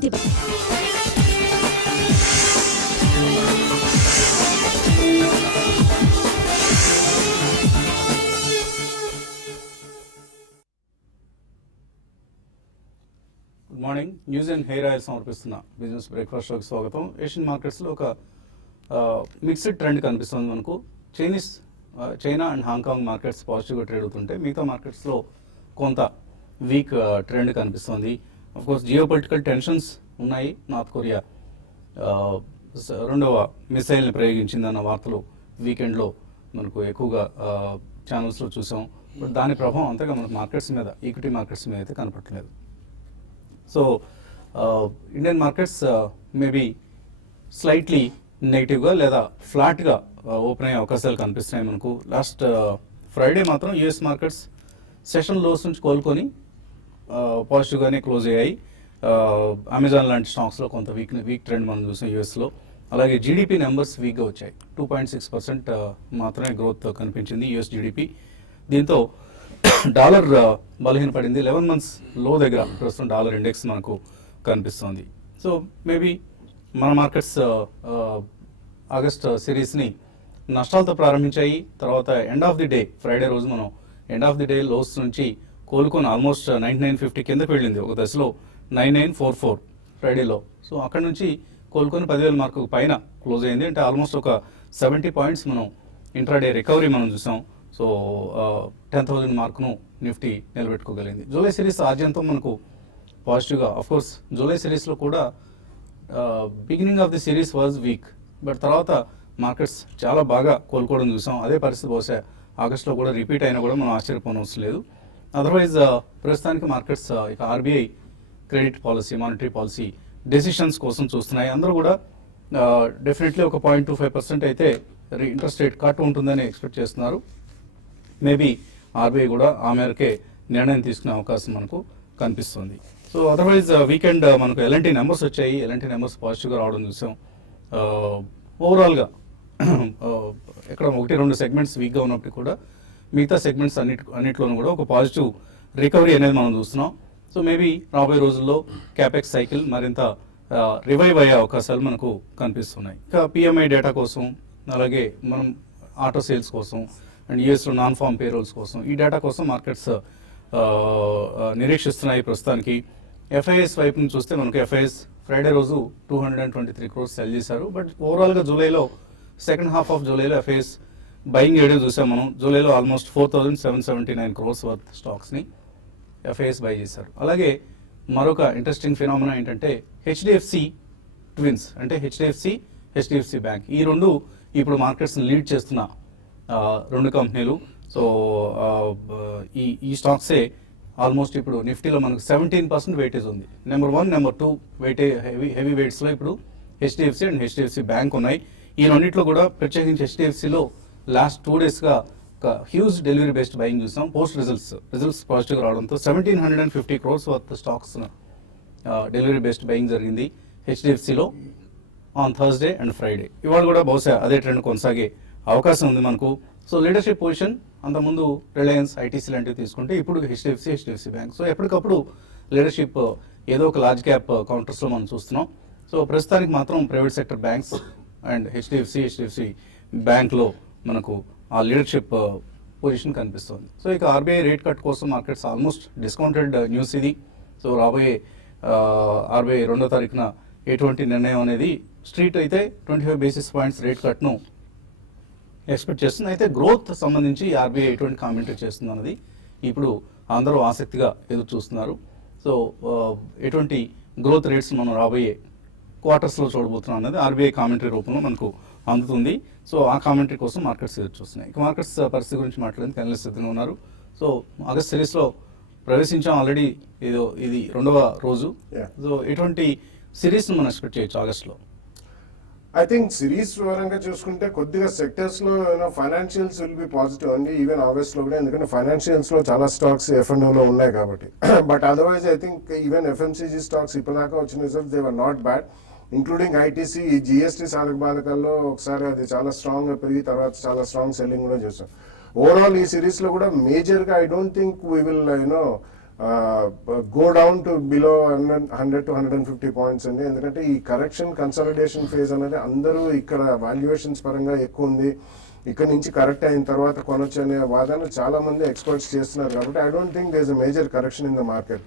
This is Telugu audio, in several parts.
Pratibha. Good morning. News and hair oil సమర్పిస్తున్న బిజినెస్ బ్రేక్ఫాస్ట్ షోకి స్వాగతం. ఏషియన్ మార్కెట్స్లో ఒక మిక్స్డ్ ట్రెండ్ కనిపిస్తుంది మనకు. చైనా అండ్ హాంకాంగ్ మార్కెట్స్ పాజిటివ్గా ట్రేడ్ అవుతుంటే మిగతా మార్కెట్స్లో కొంత వీక్ ట్రెండ్ కనిపిస్తుంది. అఫ్కోర్స్ జియో పొలిటికల్ టెన్షన్స్ ఉన్నాయి. నార్త్ కొరియా రెండవ మిసైల్ని ప్రయోగించిందన్న వార్తలు వీకెండ్లో మనకు ఎక్కువగా ఛానల్స్లో చూసాం. బట్ దాని ప్రభావం అంతగా మనకు మార్కెట్స్ మీద, ఈక్విటీ మార్కెట్స్ మీద అయితే కనపడట్లేదు. So Indian markets maybe slightly నెగిటివ్గా లేదా ఫ్లాట్గా ఓపెన్ అయ్యే అవకాశాలు కనిపిస్తున్నాయి మనకు. లాస్ట్ ఫ్రైడే మాత్రం యూఎస్ మార్కెట్స్ సెషన్ లోస్ నుంచి కోలుకొని పాజిటివ్గానే క్లోజ్ అయ్యాయి. అమెజాన్ లాంటి స్టాక్స్లో కొంత వీక్ ట్రెండ్ మనం చూసాం యూఎస్లో. అలాగే జీడిపి నెంబర్స్ వీక్గా వచ్చాయి. 2.6% మాత్రమే గ్రోత్ కనిపించింది యూఎస్ జీడిపి. దీంతో డాలర్ బలహీనపడింది. 11 months లో దగ్గర ప్రస్తుతం డాలర్ ఇండెక్స్ మనకు కనిపిస్తుంది. సో మేబీ మన మార్కెట్స్ ఆగస్ట్ సిరీస్ని నష్టాలతో ప్రారంభించాయి. తర్వాత end of the day Friday రోజు మనం end of the day lows నుంచి కోలుకొని ఆల్మోస్ట్ 99.50 కిందకు వెళ్ళింది. ఒక దశలో 9944 ఫ్రైడేలో. సో అక్కడ నుంచి కోలుకొని 10,000 మార్కు పైన క్లోజ్ అయింది. అంటే ఆల్మోస్ట్ ఒక 70 points మనం ఇంట్రాడే రికవరీ మనం చూసాం. సో 10,000 మార్కును నిఫ్టీ నిలబెట్టుకోగలిగింది. జూలై సిరీస్ ఆద్యంతం మనకు పాజిటివ్గా. అఫ్కోర్స్ జూలై సిరీస్లో కూడా beginning of the series was weak, but తర్వాత మార్కెట్స్ చాలా బాగా కోలుకోవడం చూసాం. అదే పరిస్థితి బహుశా ఆగస్టులో కూడా రిపీట్ అయినా కూడా మనం ఆశ్చర్యపోనవసరం లేదు. అదర్వైజ్ ప్రస్తుతానికి మార్కెట్స్ ఇక RBI credit policy, monetary policy decisions కోసం చూస్తున్నాయి. అందరూ కూడా డెఫినెట్లీ ఒక 0.25% అయితే ఇంట్రెస్ట్ రేట్ కట్ ఉంటుందని ఎక్స్పెక్ట్ చేస్తున్నారు. మేబీ ఆర్బీఐ కూడా ఆ మేరకే నిర్ణయం తీసుకునే అవకాశం మనకు కనిపిస్తుంది. సో అదర్వైజ్ వీకెండ్ మనకు ఎలాంటి నెంబర్స్ వచ్చాయి, ఎలాంటి నెంబర్స్ పాజిటివ్గా రావడం చూసాం. ఓవరాల్గా ఎక్కడ 1-2 సెగ్మెంట్స్ వీక్గా ఉన్నప్పటికీ కూడా మిగతా సెగ్మెంట్స్ అన్నిట్లోనూ కూడా ఒక పాజిటివ్ రికవరీ అనేది మనం చూస్తున్నాం. సో మేబీ రాబోయే రోజుల్లో క్యాపెక్స్ సైకిల్ మరింత రివైవ్ అయ్యే అవకాశాలు మనకు కనిపిస్తున్నాయి. ఇంకా పిఎంఐ డేటా కోసం, అలాగే మనం ఆటో సేల్స్ కోసం అండ్ యూఎస్లో నాన్ ఫామ్ పేరోల్స్ కోసం, ఈ డేటా కోసం మార్కెట్స్ నిరీక్షిస్తున్నాయి ప్రస్తుతానికి. ఎఫ్ఐఎస్ వైపు నుంచి చూస్తే మనకు ఎఫ్ఐఎస్ ఫ్రైడే రోజు 223 crores సెల్ చేశారు. బట్ ఓవరాల్గా జూలైలో సెకండ్ హాఫ్ ఆఫ్ జూలైలో ఎఫ్ఐఎస్ బయింగ్ చేయడం చూసాం మనం. జూలైలో ఆల్మోస్ట్ 4,779 crores వర్త్ స్టాక్స్ని ఎఫ్ఐఎస్ బై చేశారు. అలాగే మరొక ఇంట్రెస్టింగ్ ఫినామినా ఏంటంటే హెచ్డిఎఫ్సి ట్విన్స్, అంటే హెచ్డిఎఫ్సి బ్యాంక్, ఈ రెండు ఇప్పుడు మార్కెట్స్ని లీడ్ చేస్తున్న రెండు కంపెనీలు. సో ఈ స్టాక్సే ఆల్మోస్ట్ ఇప్పుడు నిఫ్టీలో మనకు 17% వెయిటేజ్ ఉంది. నెంబర్ 1, నెంబర్ 2 హెవీ వెయిట్స్లో ఇప్పుడు హెచ్డిఎఫ్సి అండ్ హెచ్డిఎఫ్సి బ్యాంక్ ఉన్నాయి. ఈ రెండింటిలో కూడా ప్రత్యేకించి హెచ్డిఎఫ్సిలో లాస్ట్ 2 daysగా ఒక హ్యూజ్ డెలివరీ బేస్డ్ బయింగ్ చూసాం. పోస్ట్ రిజల్ట్స్ పాజిటివ్గా రావడంతో 1,750 crores worth stocks delivery based buying జరిగింది హెచ్డిఎఫ్సిలో ఆన్ థర్స్డే అండ్ ఫ్రైడే. ఇవాళ కూడా బహుశా అదే ట్రెండ్ కొనసాగే అవకాశం ఉంది మనకు. సో లీడర్షిప్ పొజిషన్ అంతకుముందు రిలయన్స్, ఐటీసీ లాంటివి తీసుకుంటే ఇప్పుడు హెచ్డిఎఫ్సి బ్యాంక్. సో ఎప్పటికప్పుడు లీడర్షిప్ ఏదో ఒక లార్జ్ క్యాప్ కౌంటర్స్లో మనం చూస్తున్నాం. సో ప్రస్తుతానికి మాత్రం private sector banks and HDFC బ్యాంక్లో మనకు ఆ లీడర్షిప్ పొజిషన్ కనిపిస్తుంది. సో ఇక ఆర్బీఐ రేట్ కట్ కోసం మార్కెట్స్ ఆల్మోస్ట్ డిస్కౌంటెడ్ న్యూస్ ఇది. సో రాబోయే ఆర్బీఐ 2వ తారీఖున ఎటువంటి నిర్ణయం అనేది స్ట్రీట్ అయితే 25 basis points రేట్ కట్ను ఎక్స్పెక్ట్ చేస్తుంది. అయితే గ్రోత్ సంబంధించి ఆర్బీఐ ఎటువంటి కామెంటరీ చేస్తుంది అన్నది ఇప్పుడు అందరూ ఆసక్తిగా ఎదురు చూస్తున్నారు. సో ఎటువంటి గ్రోత్ రేట్స్ మనం రాబోయే క్వార్టర్స్లో చూడబోతున్నాం అన్నది ఆర్బీఐ కామెంటరీ రూపంలో మనకు అందుతుంది. సో ఆ కామెంటరీ కోసం మార్కెట్స్ ఎదురు చూస్తున్నాయి. ఇక మార్కెట్స్ పరిస్థితి గురించి మాట్లాడేందుకు అనలిస్ట్ సిద్ధంగా ఉన్నారు. సో ఆగస్ట్ సిరీస్లో ప్రవేశించాం ఆల్రెడీ, ఇది 2వ రోజు. సో ఎటువంటి సిరీస్ను మనం ఎక్స్పెక్ట్ చేయొచ్చు ఆగస్ట్లో? ఐ థింక్ సిరీస్ పరంగా చూసుకుంటే కొద్దిగా సెక్టర్స్ లో ఫైనాన్షియల్స్ విల్ బి పాజిటివ్ అండి, ఈవెన్ ఆగస్ట్ లో కూడా. ఎందుకంటే ఫైనాన్షియల్స్ లో చాలా స్టాక్స్ F&O లో ఉన్నాయి కాబట్టి. But otherwise I think even FMCG stocks ఇప్పటిదాకా వచ్చిన results they were not bad, including ITC. ఈ జిఎస్టీ సాధక బాధకాల్లో ఒకసారి అది చాలా స్ట్రాంగ్ గా పెరిగి తర్వాత చాలా స్ట్రాంగ్ సెల్లింగ్ కూడా చూసాం. ఓవరాల్ ఈ సిరీస్ లో కూడా మేజర్ గా I don't think we will go down to below 100 to 150 points అండి. ఎందుకంటే ఈ కరెక్షన్ కన్సాలిడేషన్ ఫేజ్ అనేది అందరూ ఇక్కడ వాల్యుయేషన్స్ పరంగా ఎక్కువ ఉంది, ఇక్కడ నుంచి కరెక్ట్ అయిన తర్వాత కొనొచ్చు అనే వాదన చాలా మంది ఎక్స్పర్ట్స్ చేస్తున్నారు. కాబట్టి I don't think there is a major correction in the market.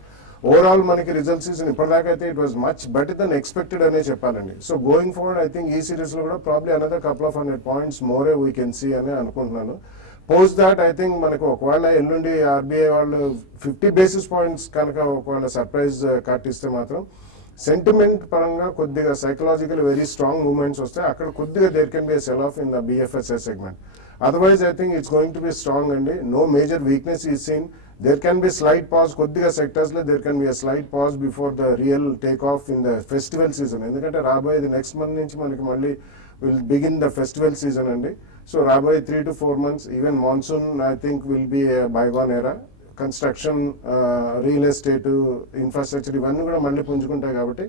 Overall మనకి రిజల్ట్ సీజన్ ఇప్పటిదాకా అయితే it was much better than expected అనే చెప్పాలండి. So going forward I think ఈ సిరీస్ లో కూడా probably another couple of 100 points more we can see అని అనుకుంటున్నాను. పోస్ట్ దాట్ ఐ థింక్ మనకు ఒకవేళ ఎల్లుండి ఆర్బీఐ వాళ్ళు 50 బేసిస్ పాయింట్స్ కనుక ఒకవేళ సర్ప్రైజ్ కట్ ఇస్తే మాత్రం సెంటిమెంట్ పరంగా కొద్దిగా సైకలాజికల్ వెరీ స్ట్రాంగ్ మూవ్మెంట్స్ వస్తాయి. అక్కడ కొద్దిగా there can be sell off in the BFSI segment. Otherwise I think it's going to be strong అండి. నో మేజర్ వీక్నెస్ ఈ scene. There can be slight pause కొద్దిగా సెక్టర్స్ లో there can be slight pause before the real take off in the festival season. ఎందుకంటే రాబోయేది నెక్స్ట్ మంత్ నుంచి మనకి మళ్ళీ will begin the festival season అండి. సో రాబోయే 3 to 4 months even monsoon I think will be బైగాన్ ఎరా. కన్స్ట్రక్షన్, రియల్ ఎస్టేట్, ఇన్ఫ్రాస్ట్రక్చర్ ఇవన్నీ కూడా మళ్ళీ పుంజుకుంటాయి. కాబట్టి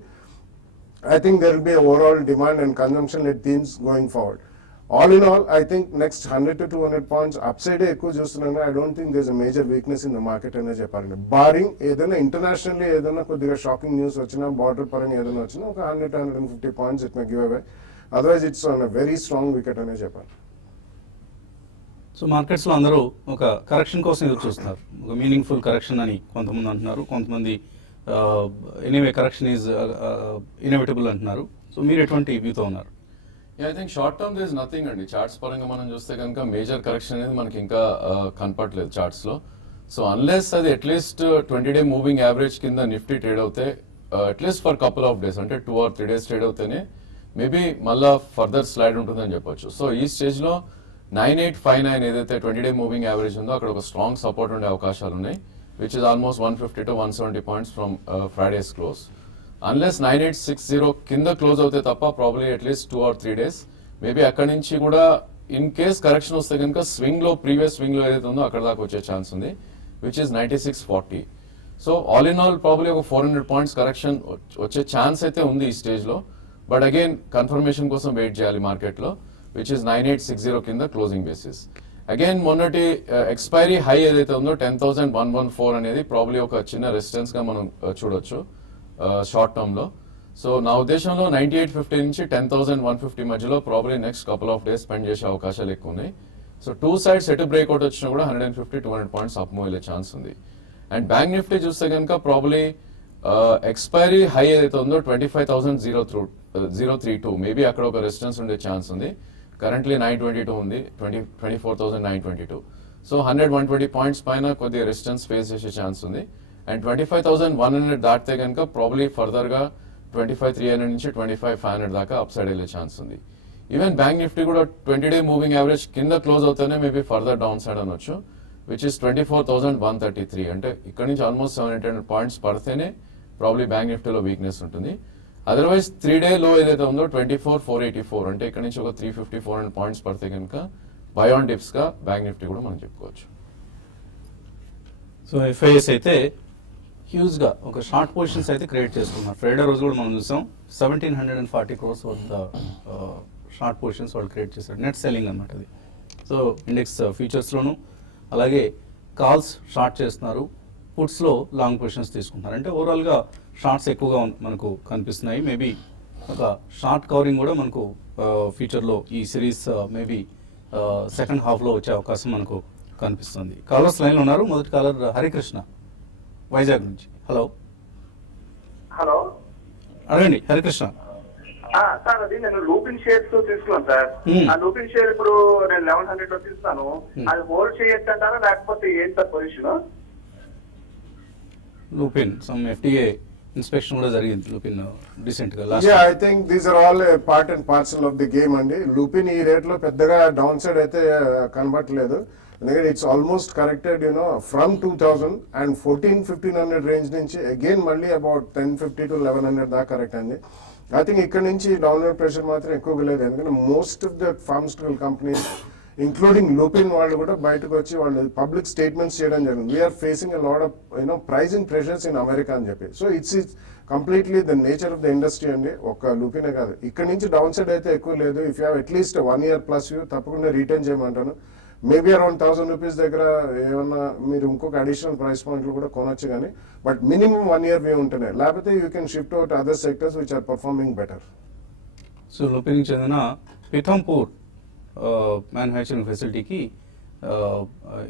I think there will be overall demand and consumption led themes going forward. All in all I think next 100 to 200 points up సైడే ఎక్కువ చూస్తున్నాను. I don't think there is a major weakness in the market అనే చెప్పాలండి. బారింగ్ ఏదైనా ఇంటర్నేషనల్లీ ఏదైనా కొద్దిగా షాకింగ్ న్యూస్ వచ్చినా, బార్డర్ పరంగా ఏదైనా వచ్చినా ఒక 100 to 150 points it may give away. Otherwise it's on a very strong wicket అనే చెప్పాలి. సో మార్కెట్స్లో అందరూ ఒక కరెక్షన్ కోసం ఎదురు చూస్తున్నారు, ఒక మీనింగ్ఫుల్ కరెక్షన్ అని కొంతమంది అంటున్నారు, కొంతమంది ఎనీవే కరెక్షన్ ఈజ్ ఇన్ఎవిటబుల్ అంటున్నారు. సో మీరు ఎటువంటి వ్యూతో ఉన్నారు? I think short term there is nothing అండి. చార్ట్స్ పరంగా మనం చూస్తే కనుక మేజర్ కరెక్షన్ అనేది మనకి ఇంకా కనపడలేదు చార్ట్స్ లో. సో అన్లెస్ అది అట్లీస్ట్ 20-day మూవింగ్ యావరేజ్ కింద నిఫ్టీ ట్రేడ్ అవుతే at least for couple of days అంటే 2 or 3 days ట్రేడ్ అవుతేనే మేబీ మళ్ళా ఫర్దర్ స్లైడ్ ఉంటుందని చెప్పొచ్చు. సో ఈ స్టేజ్ లో 9859 ఏదైతే 20-day మూవింగ్ యావరేజ్ ఉందో అక్కడ ఒక స్ట్రాంగ్ సపోర్ట్ ఉండే అవకాశాలు ఉన్నాయి, which is almost 150 to 170 points from Fridays close. Unless 9860 కింద క్లోజ్ అవుతే తప్ప probably at least 2 or 3 days maybe అక్కడి నుంచి కూడా ఇన్ కేస్ కరెక్షన్ వస్తే కనుక స్వింగ్ లో ప్రీవియస్ స్వింగ్ లో ఏదైతే ఉందో అక్కడ దాకా వచ్చే ఛాన్స్ ఉంది, which is 9640. So all in all probably ఒక 400 పాయింట్స్ కరెక్షన్ వచ్చే ఛాన్స్ అయితే ఉంది ఈ స్టేజ్ లో. బట్ అగైన్ కన్ఫర్మేషన్ కోసం వెయిట్ చేయాలి మార్కెట్ లో, విచ్ ఇస్ 9860 కింద క్లోజింగ్ బేసిస్. అగైన్ మొన్నటి ఎక్స్పైరీ హై ఏదైతే ఉందో 10,114 అనేది ప్రాబ్లీ ఒక చిన్న రెసిస్టెన్స్ గా మనం చూడొచ్చు షార్ట్ టర్మ్ లో. సో నా ఉద్దేశంలో 9850 నుంచి 10,150 మధ్యలో probably next couple of days spend చేసే అవకాశాలు ఎక్కువ ఉన్నాయి. సో 2 sides ఎటు బ్రేక్అవుట్ వచ్చినా కూడా 150-200 పాయింట్స్ అప్ మూవ్ వెళ్ళే ఛాన్స్ ఉంది. అండ్ బ్యాంక్ నిఫ్టీ చూస్తే కనుక ప్రాబ్లీ ఎక్స్పైరీ హై ఏదైతే ఉందో 25,032 మేబీ అక్కడ ఒక రెసిస్టెన్స్ ఉండే ఛాన్స్ ఉంది. కరెంట్లీ 922 ఉంది, 24,922. సో 100-120 పాయింట్స్ పైన కొద్దిగా రెసిస్టెన్స్ ఫేస్ చేసే ఛాన్స్ ఉంది. అండ్ 25,100 దాటితే కనుక ప్రాబ్లీ ఫర్దర్ గా 25,300 నుంచి 25,500 దాకా అప్ సైడ్ వెళ్ళే ఛాన్స్ ఉంది. ఈవెన్ బ్యాంక్ నిఫ్టీ కూడా 20-day మూవింగ్ యావరేజ్ కింద క్లోజ్ అవుతేనే మేబీ ఫర్దర్ డౌన్ సైడ్ అనొచ్చు, విచ్ ఇస్ 24,133. అంటే ఇక్కడ నుంచి ఆల్మోస్ట్ 700 పాయింట్స్ పడితేనే ప్రాబ్లీ బ్యాంక్ నిఫ్టీలో వీక్నెస్ ఉంటుంది. అదర్వైజ్ 3-day లో ఏదైతే ఉందో 24,484 అంటే ఇక్కడ నుంచి ఒక 350-400 పాయింట్స్ పడితే కనుక బై ఆన్ డిప్స్ గా బ్యాంక్ నిఫ్టీ కూడా మనం చెప్పుకోవచ్చు. సో ఎఫ్ఐఎస్ అయితే హ్యూజ్ గా ఒక షార్ట్ పొజిషన్స్ అయితే క్రియేట్ చేసుకున్నారు. ఫ్రైడే రోజు కూడా మనం చూసాం 1,740 crores వర్త్ షార్ట్ పొజిషన్స్ వాళ్ళు క్రియేట్ చేశారు. నెట్ సెల్లింగ్ అన్నమాట అది. సో ఇండెక్స్ ఫ్యూచర్స్లోను అలాగే కాల్స్ షార్ట్ చేస్తున్నారు, పుట్స్లో లాంగ్ పొజిషన్స్ తీసుకుంటున్నారు. అంటే ఓవరాల్గా షార్ట్స్ ఎక్కువగా మనకు కనిపిస్తున్నాయి. మేబీ ఒక షార్ట్ కవరింగ్ కూడా మనకు ఫ్యూచర్లో ఈ సిరీస్ మేబీ సెకండ్ హాఫ్లో వచ్చే అవకాశం మనకు కనిపిస్తుంది. కాలర్స్ లైన్లో ఉన్నారు. మొదటి కాలర్ హరికృష్ణ వైజాగ్ నుంచి. హలో హలో అడగండి హరికృష్ణ. సార్ అది నేను లూపిన్ షేర్స్ తీసుకున్నాను సార్. ఆ లూపిన్ షేర్ ఇప్పుడు నేను 1100 లో తీస్తాను, అది హోల్డ్ చేయొచ్చు అంటారా లేకపోతే ఏంటి sir position? Lupin some FDA inspection కూడా జరిగింది లూపిన్ రీసెంట్ గా. I think these are all part and parcel of the game అండి. లూపిన్ ఈ రేట్ లో పెద్దగా డౌన్ సైడ్ అయితే కనబట్టలేదు. ఎందుకంటే it's almost corrected from 2000 and 1400-1500 range నుంచి అగైన్ మళ్ళీ అబౌట్ 1050 to 1100 దాకా కరెక్ట్ అండి. ఐ థింక్ ఇక్కడ నుంచి డౌన్వర్డ్ ప్రెషర్ మాత్రం ఎక్కువగా లేదు. ఎందుకంటే most of the pharmaceutical companies including Lupin వాళ్ళు కూడా బయటకు వచ్చి వాళ్ళు పబ్లిక్ స్టేట్మెంట్స్ చేయడం జరిగింది. We are facing a lot of pricing pressures in America అని చెప్పి. So it's completely the nature of the industry అండి. ఒక లూపినే కాదు, ఇక్కడ నుంచి డౌన్ సైడ్ అయితే ఎక్కువ లేదు. If you have at least 1 year+ view తప్పకుండా రిటర్న్ చేయమంటాను. మేబీ అరౌండ్ 1000 రూపీస్ దగ్గర ఏమన్నా మీరు ఇంకొక అడిషనల్ ప్రైస్ పాయింట్లు కూడా కొనొచ్చు కానీ బట్ మినిమం 1 year వ్యూ ఉంటేనే, లేకపోతే you can shift out other sectors which are performing better. So లూపిన్కి చెందిన పిథంపూర్ మ్యానుఫ్యాక్చరింగ్ ఫెసిలిటీకి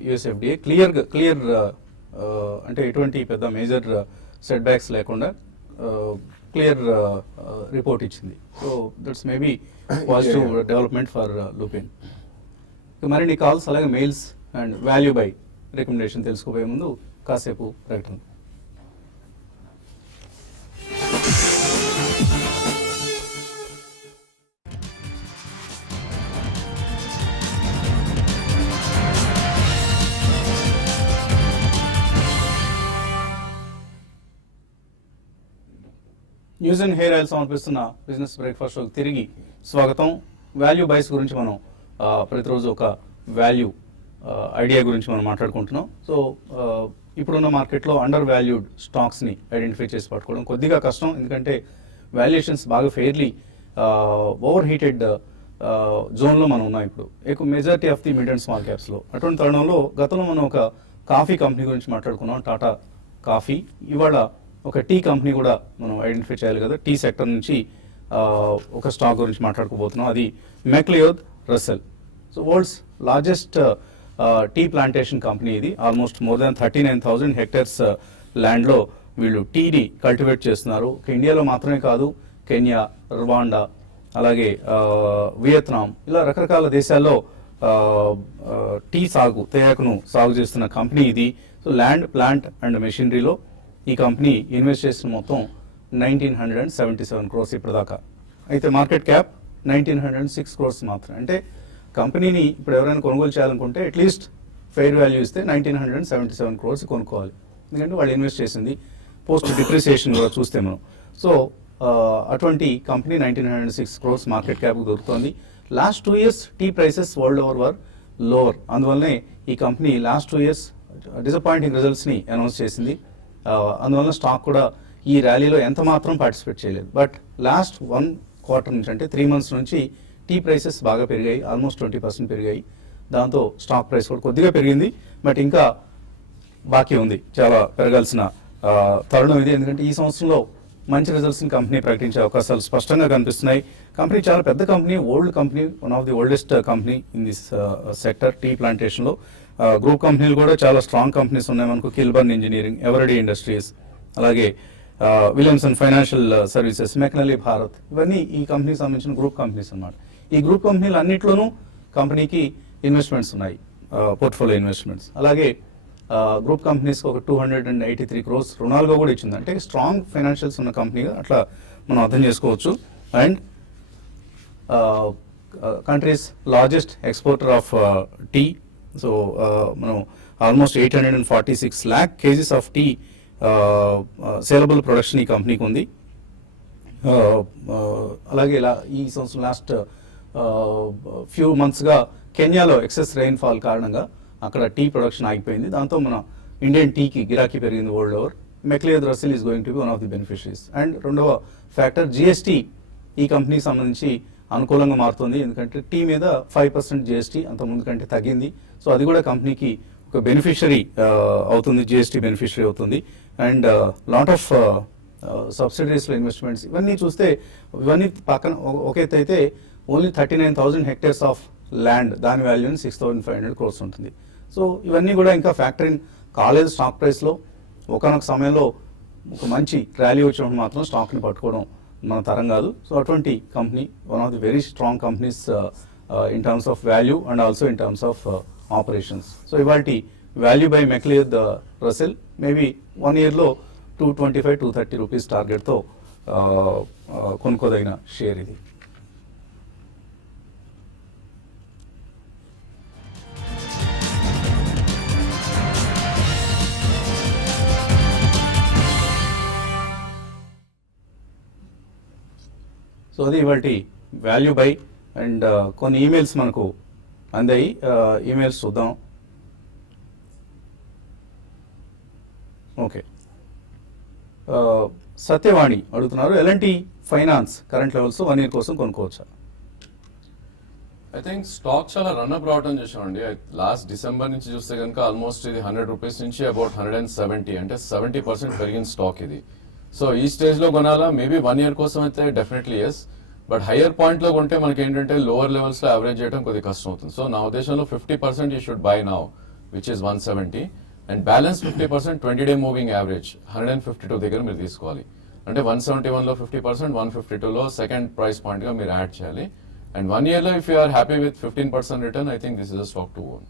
యుఎస్ఎఫ్డిఏ క్లియర్ అంటే ఎటువంటి పెద్ద మేజర్ సెట్ బ్యాక్స్ లేకుండా క్లియర్ రిపోర్ట్ ఇచ్చింది. So that's maybe positive development for Lupin. మరిన్ని కాల్స్ అలాగే mails and value buy recommendation తెలుసుకోబోయే ముందు కాసేపు ప్రకటన. న్యూస్ అండ్ హెయిర్ ఆయిల్ సమర్పిస్తున్న బిజినెస్ బ్రేక్ఫాస్ట్ షోకి తిరిగి స్వాగతం. వాల్యూ బైస్ గురించి మనం ప్రతిరోజు ఒక వాల్యూ ఐడియా గురించి మనం మాట్లాడుకుంటున్నాం. సో ఇప్పుడున్న మార్కెట్లో అండర్ వాల్యూడ్ స్టాక్స్ని ఐడెంటిఫై చేసి పట్టుకోవడం కొద్దిగా కష్టం, ఎందుకంటే వాల్యుయేషన్స్ బాగా ఫెయిర్లీ ఓవర్ హీటెడ్ జోన్లో మనం ఉన్నాం ఇప్పుడు ఎక్కువ majority of the mid and small క్యాప్స్లో. అటువంటి తరుణంలో గతంలో మనం ఒక కాఫీ కంపెనీ గురించి మాట్లాడుకున్నాం, టాటా కాఫీ. ఇవాళ ఒక టీ కంపెనీ కూడా మనం ఐడెంటిఫై చేయాలి కదా. టీ సెక్టర్ నుంచి ఒక స్టాక్ గురించి మాట్లాడుకోబోతున్నాం, అది McLeod Russel. So world's largest tea plantation company ఇది. ఆల్మోస్ట్ మోర్ దాన్ 39,000 hectares ల్యాండ్లో వీళ్ళు టీని కల్టివేట్ చేస్తున్నారు. ఇండియాలో మాత్రమే కాదు, కెన్యా, రువాండా, అలాగే వియత్నాం, ఇలా రకరకాల దేశాల్లో టీ తేయాకును సాగు చేస్తున్న కంపెనీ ఇది. సో ల్యాండ్, ప్లాంట్ అండ్ మెషినరీలో ఈ కంపెనీ ఇన్వెస్ట్ చేసిన మొత్తం 1977 crores ఇప్పటిదాకా. అయితే మార్కెట్ క్యాప్ 1906 crores మాత్రమే. అంటే కంపెనీని ఇప్పుడు ఎవరైనా కొనుగోలు చేయాలనుకుంటే అట్లీస్ట్ ఫెయిర్ వాల్యూ ఇస్తే 1977 crores కొనుక్కోవాలి, ఎందుకంటే వాళ్ళు ఇన్వెస్ట్ చేసింది పోస్ట్ డిప్రిసియేషన్ కూడా చూస్తే మనం. సో అటువంటి కంపెనీ 1906 crores మార్కెట్ క్యాప్ దొరుకుతుంది. Last 2 years tea prices world over were lower. అందువల్లనే ఈ కంపెనీ లాస్ట్ 2 years డిసప్పాయింటింగ్ రిజల్ట్స్ని అనౌన్స్ చేసింది. అందువల్ల స్టాక్ కూడా ఈ ర్యాలీలో ఎంత మాత్రం పార్టిసిపేట్ చేయలేదు. బట్ లాస్ట్ 1 quarter నుంచి, అంటే 3 months నుంచి టీ ప్రైసెస్ బాగా పెరిగాయి, ఆల్మోస్ట్ 20% పెరిగాయి. దాంతో స్టాక్ ప్రైస్ కూడా కొద్దిగా పెరిగింది, బట్ ఇంకా బాకీ ఉంది, చాలా పెరగాల్సిన తరుణం ఇది. ఎందుకంటే ఈ సంవత్సరంలో మంచి రిజల్ట్స్ని కంపెనీ ప్రకటించే అవకాశాలు స్పష్టంగా కనిపిస్తున్నాయి. కంపెనీ చాలా పెద్ద company, old company, one of the oldest company in this sector tea ప్లాంటేషన్లో. గ్రూప్ కంపెనీలు కూడా చాలా స్ట్రాంగ్ కంపెనీస్ ఉన్నాయి మనకు. కిల్బర్న్ ఇంజనీరింగ్, ఎవరిడీ ఇండస్ట్రీస్, అలాగే Williamson financial services, McNally Bharat, ఇవన్నీ ఈ కంపెనీకి సంబంధించిన గ్రూప్ కంపెనీస్ అన్నమాట. ఈ గ్రూప్ కంపెనీలు అన్నింటిలోనూ కంపెనీకి ఇన్వెస్ట్మెంట్స్ ఉన్నాయి, పోర్ట్ఫోలియో ఇన్వెస్ట్మెంట్స్. అలాగే గ్రూప్ కంపెనీస్కి ఒక 283 crores రుణాలుగా కూడా ఇచ్చింది. అంటే స్ట్రాంగ్ ఫైనాన్షియల్స్ ఉన్న కంపెనీగా అట్లా మనం అర్థం చేసుకోవచ్చు. And countries largest exporter of tea. So మనం almost 846 lakh kgs of tea saleable production ఈ కంపెనీకి ఉంది. అలాగే ఈ సంవత్సరం లాస్ట్ ఫ్యూ మంత్స్గా కెన్యాలో ఎక్సెస్ రెయిన్ఫాల్ కారణంగా అక్కడ టీ ప్రొడక్షన్ ఆగిపోయింది. దాంతో మన ఇండియన్ టీకి గిరాకీ పెరిగింది world over. McLeod Russel is going to be one of the beneficiaries. And రెండవ ఫ్యాక్టర్ జిఎస్టీ ఈ కంపెనీకి సంబంధించి అనుకూలంగా మారుతుంది, ఎందుకంటే టీ మీద 5% జిఎస్టీ అంత ముందు కంటే తగ్గింది. సో అది కూడా కంపెనీకి ఒక బెనిఫిషరీ అవుతుంది, జిఎస్టీ బెనిఫిషరీ అవుతుంది. అండ్ లాట్ ఆఫ్ సబ్సిడరీస్లో ఇన్వెస్ట్మెంట్స్ ఇవన్నీ చూస్తే ఇవన్నీ పక్కన ఒక ఎత్తు అయితే ఓన్లీ 39,000 hectares ఆఫ్ ల్యాండ్, దాని వాల్యూని 6,500 crores ఉంటుంది. సో ఇవన్నీ కూడా ఇంకా ఫ్యాక్టరింగ్ కాలేదు స్టాక్ ప్రైస్లో. ఒకనొక సమయంలో ఒక మంచి ర్యాలీ వచ్చినప్పుడు మాత్రం స్టాక్ని పట్టుకోవడం మన తరం కాదు. సో అటువంటి company one of the very strong companies in terms of value and also in terms of operations. So ఇవాల్టి value buy McLeod Russel maybe 1 yearలో 225-230 రూపీస్ టార్గెట్తో కొనుక్కోదగిన షేర్ ఇది. సో అది ఇవాల్టి వాల్యూ బై. అండ్ కొన్ని ఈమెయిల్స్ మనకు అందాయి, ఈమెయిల్స్ చూద్దాం. ఓకే, సత్యవాణి అడుగుతున్నారు, ఎలాంటి ఫైనాన్స్ కరెంట్ లెవెల్స్ 1 year కోసం కొనుక్కోవచ్చా? ఐ థింక్ స్టాక్ చాలా రన్అప్ రావడం చూసామండి. లాస్ట్ డిసెంబర్ నుంచి చూస్తే కనుక ఆల్మోస్ట్ ఇది 100 రూపీస్ నుంచి అబౌట్ 170 అంటే 70% పెరిగిన స్టాక్ ఇది. సో ఈ స్టేజ్ లో కొనాలా? మేబీ 1 year కోసం అయితే definitely yes. But higher point లో కొంటే మనకి ఏంటంటే లోవర్ లెవెల్స్ లో యావరేజ్ చేయడం కొద్దిగా కష్టం అవుతుంది. సో నా ఉద్దేశంలో 50% you should buy now which is 170 and balance 50% 20-day moving average 152 దగ్గర మీరు తీసుకోవాలి. అంటే 171 లో 50%, 152 లో సెకండ్ ప్రైస్ పాయింట్ గా మీరు యాడ్ చేయాలి. అండ్ 1 year లో if you are happy with 15% return, I think this is a stock to own.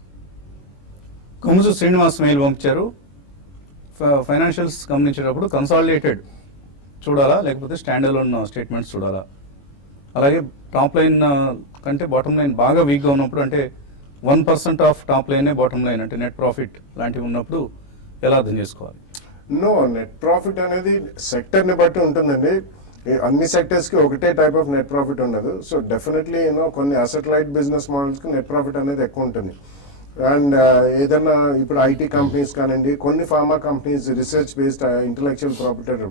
Kommusu Srinivas mail పంపించారు. ఫైనాన్షియల్స్ గమనించేటప్పుడు కన్సాలిడేటెడ్ చూడాలా లేకపోతే స్టాండ్ అలోన్ స్టేట్మెంట్స్ చూడాలా? అలాగే టాప్ లైన్ కంటే బాటమ్ లైన్ బాగా వీక్గా ఉన్నప్పుడు, అంటే 1% ఆఫ్ టాప్ లైనే బాటమ్ లైన్ అంటే నెట్ ప్రాఫిట్ లాంటివి ఉన్నప్పుడు ఎలా అర్థం చేసుకోవాలి? నో, నెట్ ప్రాఫిట్ అనేది సెక్టర్ ని బట్టి ఉంటుందండి. అన్ని సెక్టర్స్ కి ఒకటే టైప్ ఆఫ్ నెట్ ప్రాఫిట్ ఉండదు. సో డెఫినెట్లీ కొన్ని అసెట్ లైట్ బిజినెస్ మోడల్స్ కి నెట్ ప్రాఫిట్ అనేది ఎక్కువ ఉంటుంది. అండ్ ఏదైనా ఇప్పుడు ఐటీ కంపెనీస్ కానివ్వండి, కొన్ని pharma companies research based intellectual property.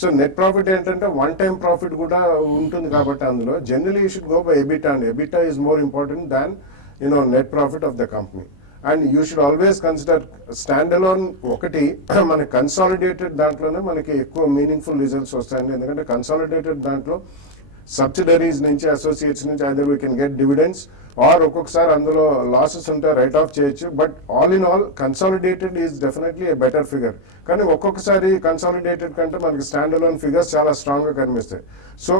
So net profit ఏంటంటే వన్ టైం ప్రాఫిట్ కూడా ఉంటుంది కాబట్టి అందులో generally you should go by EBITDA and EBITDA is more important than net profit of the company. And you should always consider stand alone ఒకటి మన కన్సాలిడేటెడ్ దాంట్లోనే మనకి ఎక్కువ మీనింగ్ఫుల్ రిజల్ట్స్ వస్తాయండి. ఎందుకంటే కన్సాలిడేటెడ్ దాంట్లో సబ్సిడరీస్ నుంచి అసోసియేట్స్ నుంచి either we can get dividends or ఒక్కొక్కసారి అందులో లాసెస్ ఉంటే రైట్ ఆఫ్ చేయొచ్చు. But all in all consolidated is definitely a better figure. కానీ ఒక్కొక్కసారి కన్సాలిడేటెడ్ కంటే మనకి స్టాండ్ అలోన్ ఫిగర్స్ చాలా స్ట్రాంగ్ గా కనిపిస్తాయి. సో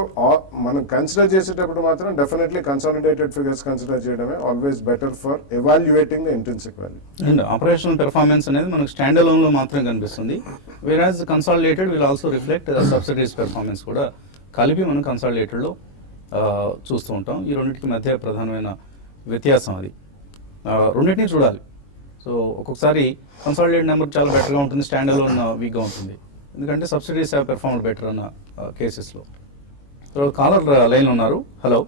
మనం కన్సిడర్ చేసేటప్పుడు మాత్రం డెఫినెట్లీ కన్సాలిడేటెడ్ ఫిగర్స్ కన్సిడర్ చేయడమే always better for evaluating the intrinsic value. And operational performance అనేది మనకు స్టాండ్ అలోన్ లో మాత్రం కనిపిస్తుంది. Whereas consolidated will also reflect subsidies performance కూడా కలిపి మనం కన్సాలిడేటెడ్ లో చూస్తూ ఉంటాం. ఈ రెండింటికి మధ్య ప్రధానమైన వ్యత్యాసం అది. రెండింటినీ చూడాలి. సో ఒక్కొక్కసారి కన్సాలిడేటెడ్ నెంబర్ చాలా బెటర్గా ఉంటుంది, స్టాండ్ అలోన్ వీక్గా ఉంటుంది. ఎందుకంటే సబ్సిడీస్ హ్యావ్ పెర్ఫార్మ్డ్ బెటర్ అన్న కేసెస్లో. తర్వాత కాలర్ లైన్ ఉన్నారు. హలో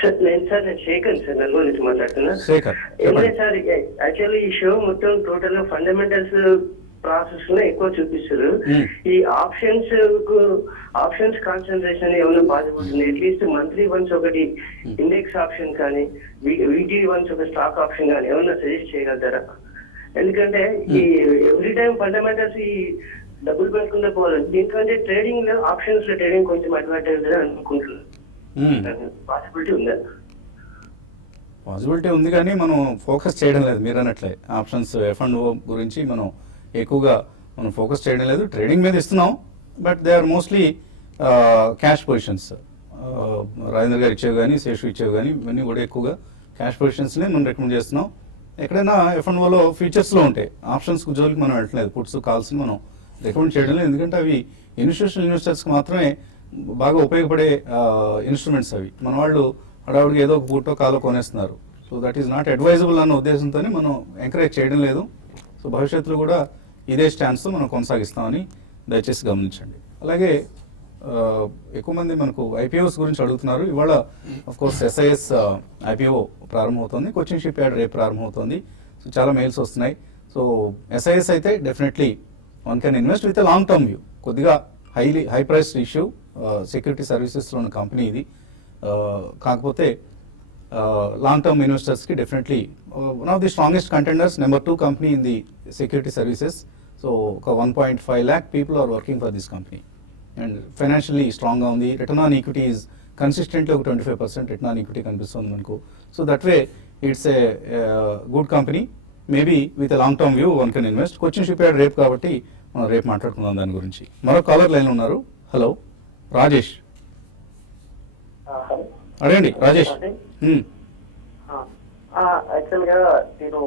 సార్, నేను శేఖర్ సార్, నల్గొండ నుంచి మాట్లాడుతున్నా. శేఖర్, ఏమైనా సార్, యాక్చువల్లీ ఈ షో మొత్తం టోటల్ గా ఫండమెంటల్స్ ప్రాసెస్ లో ఎక్కువ చూపిస్తారు. ఈ ఆప్షన్స్ కాన్సన్ట్రేషన్ ఏమైనా బాధపడుతుంది? అట్లీస్ట్ మంత్లీ వన్స్ ఒకటి ఇండెక్స్ ఆప్షన్ కానీ వీక్లీ వన్స్ ఒక స్టాక్ ఆప్షన్ కానీ ఏమైనా సజెస్ట్ చేయగలుగుతారా? ఎందుకంటే ఈ ఎవ్రీ టైం ఫండమెంటల్స్ ఈ డబ్బులు పెట్టుకుంటే పోవాలి. దీనికంటే ట్రేడింగ్ లో ఆప్షన్స్ లో ట్రేడింగ్ కొంచెం అడ్వాంటేజ్ అనుకుంటున్నాను. పాసిబిలిటీ ఉందా? పాసిబిలిటీ ఉంది కానీ మనం ఫోకస్ చేయడం లేదు. మీరు అన్నట్లే ఆప్షన్స్ F&O గురించి మనం ఎక్కువగా మనం ఫోకస్ చేయడం లేదు. ట్రేడింగ్ మీద ఇస్తున్నాం, but they are mostly cash positions. Rajendra గారు ఇచ్చేవి కానీ శేషు ఇచ్చేవి కానీ ఇవన్నీ కూడా ఎక్కువగా క్యాష్ పొజిషన్స్నే మనం రికమెండ్ చేస్తున్నాం. ఎక్కడైనా F&Oలో ఫీచర్స్లో ఉంటాయి, ఆప్షన్స్ జోలికి మనం వెళ్ళట్లేదు. పుట్స్ కాల్స్ని మనం రికమెండ్ చేయడం లేదు, ఎందుకంటే అవి ఇన్స్టిట్యూషనల్ ఇన్వెస్టర్స్కి మాత్రమే బాగా ఉపయోగపడే ఇన్స్ట్రుమెంట్స్ అవి. మన వాళ్ళు హడావుడికి ఏదో ఒక పుట్టో కాలో కొనేస్తున్నారు. So that is not advisable అన్న ఉద్దేశంతోనే మనం ఎంకరేజ్ చేయడం లేదు. సో భవిష్యత్తులో కూడా ఇదే స్టాండ్స్తో మనం కొనసాగిస్తామని దయచేసి గమనించండి. అలాగే ఎక్కువ మంది మనకు ఐపీఓస్ గురించి అడుగుతున్నారు. ఇవాళ కోర్స్ SIS IPO ప్రారంభమవుతుంది, కొచ్చిన్ షిప్ యార్డ్ రేపు ప్రారంభమవుతుంది. సో చాలా మెయిల్స్ వస్తున్నాయి. సో SIS అయితే definitely one can invest with long term view. కొద్దిగా హై ప్రైస్ ఇష్యూ, సెక్యూరిటీ సర్వీసెస్లో ఉన్న కంపెనీ ఇది. కాకపోతే లాంగ్ టర్మ్ ఇన్వెస్టర్స్కి definitely one of the strongest contenders, number 2 company in the security services. So ఒక 1.5 lakh people are working for this company and financially స్ట్రాంగ్గా ఉంది. Return on equity is consistently ఒక 25% రిటర్న్ ఆన్ ఈక్విటీ కనిపిస్తుంది మనకు. So that way it's a good company. Maybe with long term view one can invest. Cochin ship yard రేపు కాబట్టి మనం రేపు మాట్లాడుకుందాం దాని గురించి. మరో కాలర్ లైన్ ఉన్నారు. హలో రాజేష్, అడగండి రాజేష్. యాక్చువల్ గా నేను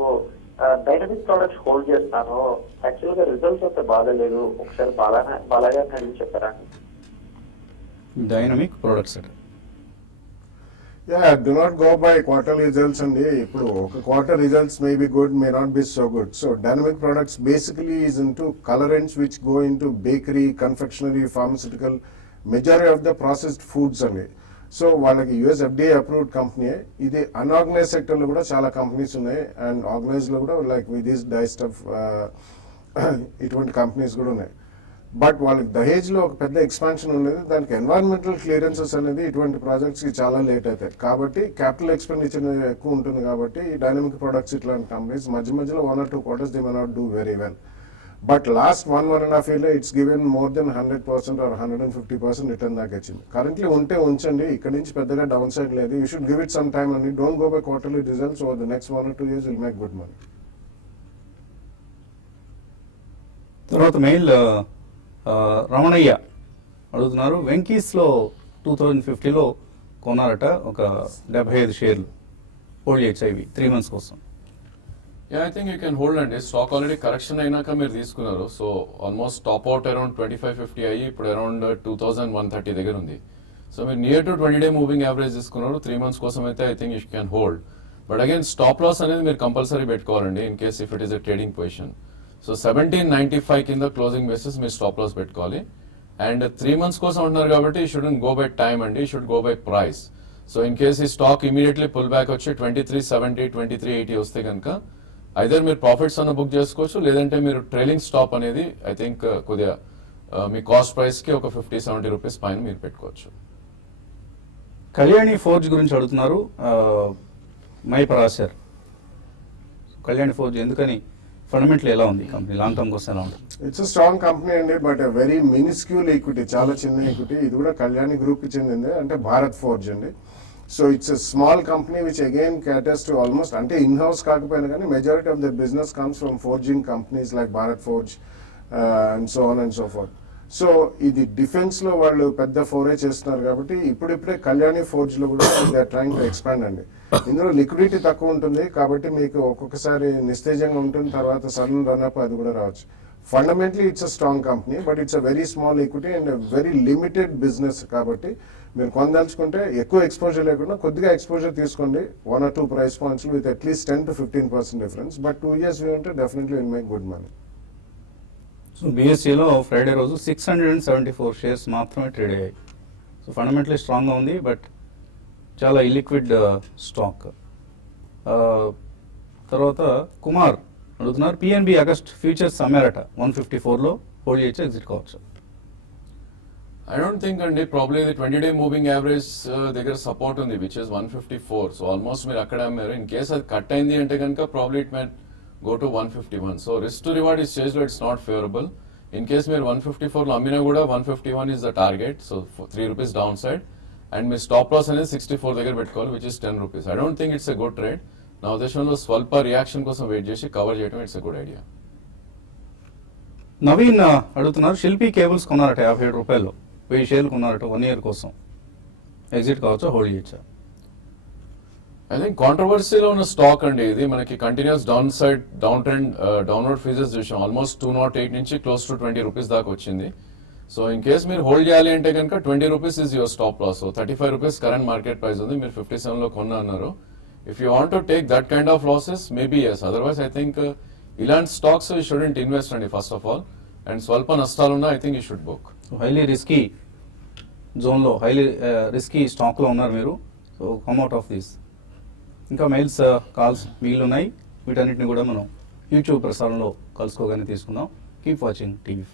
డైనమిక్ ప్రొడక్ట్స్ హోల్డ్ చేస్తాను. యాక్చువల్ గా రిజల్ట్స్ అయితే బాగాలేదు. ఒకసారి బాగా కలిసి చెప్పారా? Dynamic products Do not go by quarterly results అండి. ఇప్పుడు ఒక quarter results may be good, may not be so good. So dynamic products basically is into colourants which go into bakery, confectionery, pharmaceutical, majority of the processed foods అండి. సో వాళ్ళకి US FDA అప్రూవ్డ్ కంపెనీ. ఇది అన్ఆర్గనైజ్ సెక్టర్లో కూడా చాలా కంపెనీస్ ఉన్నాయి అండ్ ఆర్గనైజ్లో కూడా like with this dye stuff ఇటువంటి కంపెనీస్ కూడా ఉన్నాయి. బట్ వాళ్ళకి దహేజ్ లో ఒక పెద్ద ఎక్స్పాన్షన్ ఉండేది, దానికి ఎన్వైరన్మెంటల్ క్లియరెన్సెస్ అనేది ఇటువంటి ప్రాజెక్ట్స్ కి చాలా లేట్ అవుతాయి కాబట్టి క్యాపిటల్ ఎక్స్పెండిచర్ ఎక్కువ ఉంటుంది కాబట్టి ఈ డైనమిక్ ప్రొడక్ట్స్ ఇట్లాంటి కంపెనీస్ మధ్యలో 1 or 2 quarters they may not do very well. But last 1.5 year it's given more than 100% or 150% return దాకా వచ్చింది. కరెంట్లీ ఉంటే ఉంచండి, ఇక్కడ నుంచి పెద్దగా డౌన్ సైడ్ లేదు. You should give it some time అండి, don't go by quarterly results. Over the next 1 or 2 years will make good money. తర్వాత మెయిల్ రమణయ్య అడుగుతున్నారు, వెంకీస్లో 2050లో కొన్నారట ఒక 75 షేర్లు, హోల్డ్ చేయొచ్చు ఇవి 3 months కోసం. I think you can hold అండి. స్టాక్ ఆల్రెడీ కరెక్షన్ అయినాక మీరు తీసుకున్నారు. So almost top out around 2550 అయ్యి ఇప్పుడు అరౌండ్ 2130 దగ్గర ఉంది. సో మీరు near to 20-day moving average తీసుకున్నారు. 3 months కోసం అయితే I think you can hold. But again stop loss అనేది మీరు కంపల్సరీ పెట్టుకోవాలండి in case if it is a trading position. So 1795 కింద క్లోజింగ్ బేసిస్ మీరు స్టాప్ లాస్ పెట్టుకోవాలి. అండ్ 3 months కోసం ఉంటున్నారు కాబట్టి you should go by time అండి, should go by price. So in case ఈ స్టాక్ ఇమీడియట్లీ పుల్ బ్యాక్ వచ్చి 2370, 2380 వస్తే కనుక ఐదర్ మీరు ప్రాఫిట్స్ అన్న బుక్ చేసుకోవచ్చు, లేదంటే మీరు ట్రైలింగ్ స్టాప్ అనేది ఐ థింక్ కొద్దిగా మీ కాస్ట్ ప్రైస్ కి ఒక 50-70 రూపీస్ పైన మీరు పెట్టుకోవచ్చు. కళ్యాణి ఫోర్జ్ గురించి అడుగుతున్నారు మై పరాశర్. కళ్యాణి ఫోర్జ్ ఎందుకని, ఫండమెంటల్ ఎలా ఉంది కంపెనీ, లాంగ్ టర్మ్ కోసం ఎలా ఉంది? ఇట్స్ స్ట్రాంగ్ కంపెనీ అండి, బట్ వెరీ మినిస్క్యూల్ ఈక్విటీ, చాలా చిన్న ఈక్విటీ. ఇది కూడా కళ్యాణి గ్రూప్ కి చెందింది, అంటే భారత్ ఫోర్జ్ అండి. So it's small company which again caters to almost, అంటే ఇన్ హౌస్ కాకపోయినా కానీ majority of the business comes from forging companies like Bharat Forge and so on and so forth. So ఇది డిఫెన్స్ లో వాళ్ళు పెద్ద ఫోరే చేస్తున్నారు కాబట్టి ఇప్పుడిప్పుడే కళ్యాణి ఫోర్జ్ లో కూడా they are trying to expand అండి. ఇందులో లిక్విడిటీ తక్కువ ఉంటుంది కాబట్టి మీకు ఒక్కొక్కసారి నిస్తేజంగా ఉంటుంది, తర్వాత సడన్ రన్అప్ అది కూడా రావచ్చు. Fundamentally it's a strong company, but it's a very small equity and very limited business కాబట్టి మీరు కొనదలుచుకుంటే ఎక్కువ ఎక్స్పోజర్ లేకుండా కొద్దిగా ఎక్స్పోజర్ తీసుకోండి, 1 or 2 price points with at least 10-15% difference. But 2 years ఉంటే definitely will make good money. So బీఎస్సీలో ఫ్రైడే రోజు 674 షేర్స్ మాత్రమే ట్రేడ్ అయ్యాయి. సో ఫండమెంటలీ స్ట్రాంగ్గా ఉంది, బట్ చాలా ఇలిక్విడ్ స్టాక్. తర్వాత కుమార్ అడుగుతున్నారు, పిఎన్బి ఆగస్ట్ ఫ్యూచర్స్ అమ్మారట 154లో, హోల్డ్ చేయొచ్చు, ఎగ్జిట్ కావచ్చు? ఐ డోంట్ థింక్ అండి, ప్రాబ్లీ ఇది 20-day మూవింగ్ యావరేజ్ దగ్గర సపోర్ట్ ఉంది విచ్ ఇస్ 154. సో ఆల్మోస్ట్ మీరు అక్కడ అమ్మారు. ఇన్ కేస్ అది కట్ అయింది అంటే కనుక probably it may go to 151. So risk to reward ఈ స్టేజ్ లో it's not favourable. In case మీరు 154 లో అమ్మినా కూడా 151 is the target. So 3 rupees down side. And మీ స్టాప్ లాస్ అనేది 64 దగ్గర పెట్టుకోవాలి which is 10 rupees. I don't think it's a good trade. నా ఉద్దేశంలో స్వల్ప రియాక్షన్ కోసం వెయిట్ చేసి కవర్ చేయడం it's a good idea. Naveen అడుగుతున్నారు, శిల్పి కేబుల్స్ కొన్నారట 57 రూపాయల్లో, 1000 షేర్లు కొన్నారట 1 year కోసం, ఎగ్జిట్ కావచ్చా, హోల్డ్ చేయొచ్చా? ఐ థింక్ కాంట్రవర్సీలో ఉన్న స్టాక్ అండి ఇది. మనకి continuous down side down trend downward phases చూసాం. ఆల్మోస్ట్ 208 నుంచి క్లోజ్ టు 20 rupees దాకా వచ్చింది. సో ఇన్ కేస్ మీరు హోల్డ్ చేయాలి అంటే కనుక 20 rupees is your stop loss. 35 rupees current market price ఉంది, మీరు 57లో కొన్నా అన్నారు. If you want to take that kind of losses maybe yes, otherwise I think ఇలాంటి స్టాక్స్ యూ షుడెంట్ ఇన్వెస్ట్ అండి ఫస్ట్ ఆఫ్ ఆల్. అండ్ స్వల్ప నష్టాలున్నా I think you should book. Highly risky జోన్లో, హైలీ రిస్కీ స్టాక్లో ఉన్నారు మీరు. So come out of this. ఇంకా మెయిల్స్, కాల్స్ మిగిలి ఉన్నాయి. వీటన్నిటిని కూడా మనం యూట్యూబ్ ప్రసారంలో కలుసుకోగానే తీసుకుందాం. Keep watching TV5.